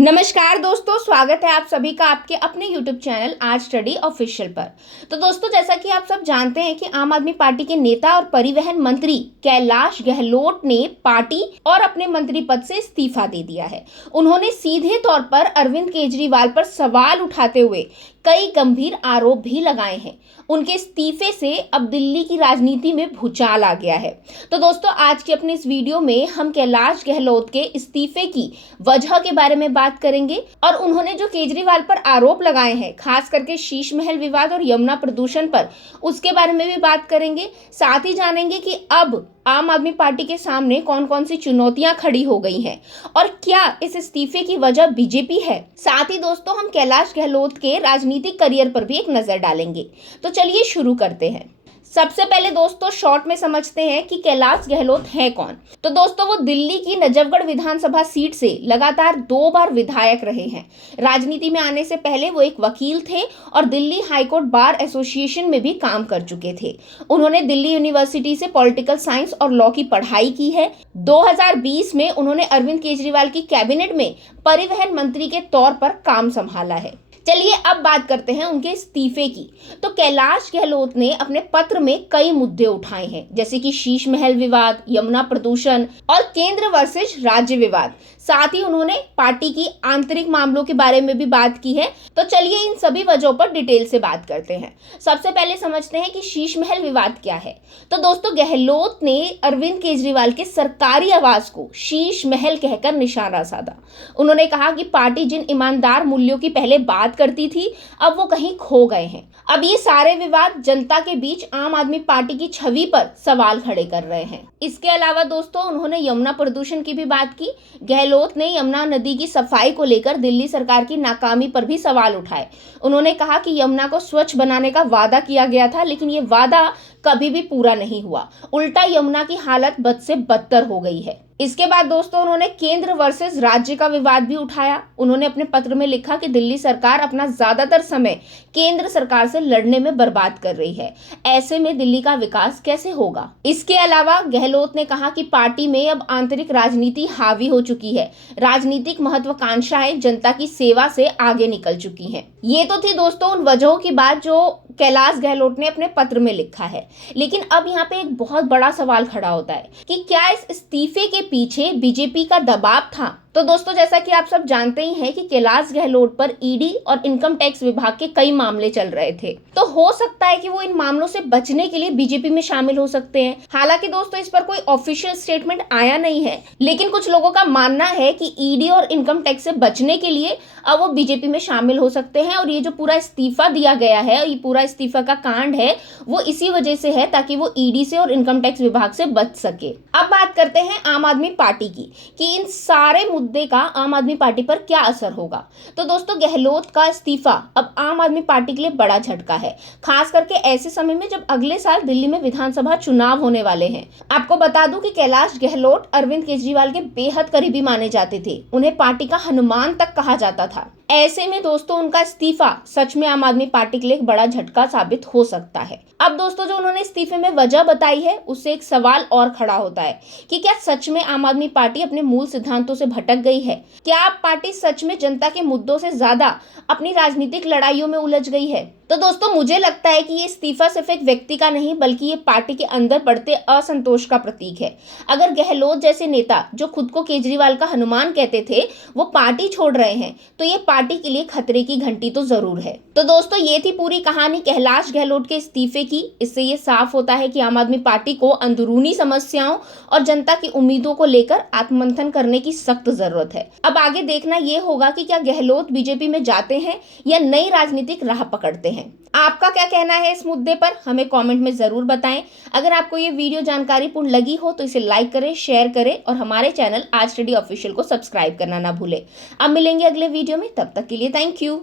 नमस्कार दोस्तों, स्वागत है आप सभी का आपके अपने YouTube चैनल आज स्टडी ऑफिशियल पर। तो दोस्तों, जैसा कि आप सब जानते हैं कि आम आदमी पार्टी के नेता और परिवहन मंत्री कैलाश गहलोत ने पार्टी और अपने मंत्री पद से इस्तीफा दे दिया है। उन्होंने सीधे तौर पर अरविंद केजरीवाल पर सवाल उठाते हुए कई गंभीर आरोप भी लगाए हैं। उनके इस्तीफे से अब दिल्ली की राजनीति में भूचाल आ गया है। तो दोस्तों, आज के अपने इस वीडियो में हम कैलाश गहलोत के इस्तीफे की वजह के बारे में बात करेंगे और उन्होंने जो केजरीवाल पर आरोप लगाए हैं, खास करके शीश महल विवाद और यमुना प्रदूषण पर, उसके बारे में भी बात करेंगे। साथ ही जानेंगे कि अब आम आदमी पार्टी के सामने कौन कौन सी चुनौतियां खड़ी हो गई हैं और क्या इस इस्तीफे की वजह बीजेपी है। साथ ही दोस्तों, हम कैलाश गहलोत के राजनीतिक करियर पर भी एक नजर डालेंगे। तो चलिए शुरू करते हैं। सबसे पहले दोस्तों, शॉर्ट में समझते हैं कि कैलाश गहलोत है कौन। तो दोस्तों, वो दिल्ली की नजफगढ़ विधानसभा सीट से लगातार 2 बार विधायक रहे हैं। राजनीति में आने से पहले वो एक वकील थे और दिल्ली हाईकोर्ट बार एसोसिएशन में भी काम कर चुके थे। उन्होंने दिल्ली यूनिवर्सिटी से पॉलिटिकल साइंस और लॉ की पढ़ाई की है। 2020 में उन्होंने अरविंद केजरीवाल की कैबिनेट में परिवहन मंत्री के तौर पर काम संभाला है। चलिए अब बात करते हैं उनके इस्तीफे की। तो कैलाश गहलोत ने अपने पत्र में कई मुद्दे उठाए हैं, जैसे कि शीश महल विवाद, यमुना प्रदूषण और केंद्र वर्सेस राज्य विवाद। साथ ही उन्होंने पार्टी की आंतरिक मामलों के बारे में भी बात की है। तो चलिए इन सभी वजहों पर डिटेल से बात करते हैं। सबसे पहले समझते हैं कि शीश महल विवाद क्या है। तो दोस्तों, गहलोत ने अरविंद केजरीवाल के सरकारी आवास को शीश महल कहकर निशाना साधा। उन्होंने कहा कि पार्टी जिन ईमानदार मूल्यों की पहले बात करती थी, अब वो कहीं खो गए हैं। अब ये सारे विवाद जनता के बीच आम आदमी पार्टी की छवि पर सवाल खड़े कर रहे हैं। इसके अलावा दोस्तों, उन्होंने यमुना प्रदूषण की भी बात की। गहलोत ने यमुना नदी की सफाई को लेकर दिल्ली सरकार की नाकामी पर भी सवाल उठाए। उन्होंने कहा कि यमुना को स्वच्छ बनाने का वादा किया गया था, लेकिन ये वादा कभी भी पूरा नहीं हुआ। उल्टा यमुना की हालत बद से बदतर हो गई है। इसके बाद दोस्तों, उन्होंने केंद्र वर्सेस राज्य का विवाद भी उठाया। उन्होंने अपने पत्र में लिखा कि दिल्ली सरकार अपना ज्यादातर समय केंद्र सरकार से लड़ने में बर्बाद कर रही है। ऐसे में दिल्ली का विकास कैसे होगा। इसके अलावा गहलोत ने कहा कि पार्टी में अब आंतरिक राजनीति हावी हो चुकी है। राजनीतिक महत्वाकांक्षाएं जनता की सेवा से आगे निकल चुकी हैं। ये तो थी दोस्तों उन वजहों की बात जो कैलाश गहलोत ने अपने पत्र में लिखा है। लेकिन अब यहाँ पे एक बहुत बड़ा सवाल खड़ा होता है कि क्या इस इस्तीफे के पीछे बीजेपी का दबाव था। तो दोस्तों, जैसा कि आप सब जानते ही हैं कि कैलाश गहलोत पर ईडी और इनकम टैक्स विभाग के कई मामले चल रहे थे। तो हो सकता है कि वो इन मामलों से बचने के लिए बीजेपी में शामिल हो सकते हैं। हालांकि दोस्तों, इस पर कोई ऑफिशियल स्टेटमेंट आया नहीं है, लेकिन कुछ लोगों का मानना है कि ईडी और इनकम टैक्स से बचने के लिए अब वो बीजेपी में शामिल हो सकते हैं। और ये जो पूरा इस्तीफा दिया गया है, ये पूरा इस्तीफा का कांड है, वो इसी वजह से है ताकि वो ईडी से और इनकम टैक्स विभाग से बच सके। अब बात करते हैं आम आदमी पार्टी की कि इन सारे मुद्दे का आम आदमी पार्टी पर क्या असर होगा। तो दोस्तों, गहलोत का इस्तीफा अब आम आदमी पार्टी के लिए बड़ा झटका है, खास करके ऐसे समय में जब अगले साल दिल्ली में विधानसभा चुनाव होने वाले हैं। आपको बता दूं कि कैलाश गहलोत अरविंद केजरीवाल के बेहद करीबी माने जाते थे। उन्हें पार्टी का हनुमान तक कहा जाता था। ऐसे में दोस्तों, उनका इस्तीफा सच में आम आदमी पार्टी के लिए एक बड़ा झटका साबित हो सकता है। अब दोस्तों, जो उन्होंने इस्तीफे में वजह बताई है, उससे एक सवाल और खड़ा होता है कि क्या सच में आम आदमी पार्टी अपने मूल सिद्धांतों से भटक गई है। क्या आप पार्टी सच में जनता के मुद्दों से ज्यादा अपनी राजनीतिक लड़ाइयों में उलझ गई है। तो दोस्तों, मुझे लगता है कि ये इस्तीफा सिर्फ एक व्यक्ति का नहीं, बल्कि ये पार्टी के अंदर बढ़ते असंतोष का प्रतीक है। अगर गहलोत जैसे नेता, जो खुद को केजरीवाल का हनुमान कहते थे, वो पार्टी छोड़ रहे हैं, तो ये पार्टी के लिए खतरे की घंटी तो जरूर है। तो दोस्तों, ये थी पूरी कहानी कैलाश गहलोत के इस्तीफे की। इससे ये साफ होता है कि आम आदमी पार्टी को अंदरूनी समस्याओं और जनता की उम्मीदों को लेकर आत्ममंथन करने की सख्त जरूरत है। अब आगे देखना ये होगा कि क्या गहलोत बीजेपी में जाते हैं या नई राजनीतिक राह पकड़ते हैं। आपका क्या कहना है इस मुद्दे पर, हमें कमेंट में जरूर बताएं। अगर आपको ये वीडियो जानकारीपूर्ण लगी हो तो इसे लाइक करें, शेयर करें और हमारे चैनल आज स्टडी ऑफिशियल को सब्सक्राइब करना ना भूलें। अब मिलेंगे अगले वीडियो में, तब तक के लिए थैंक यू।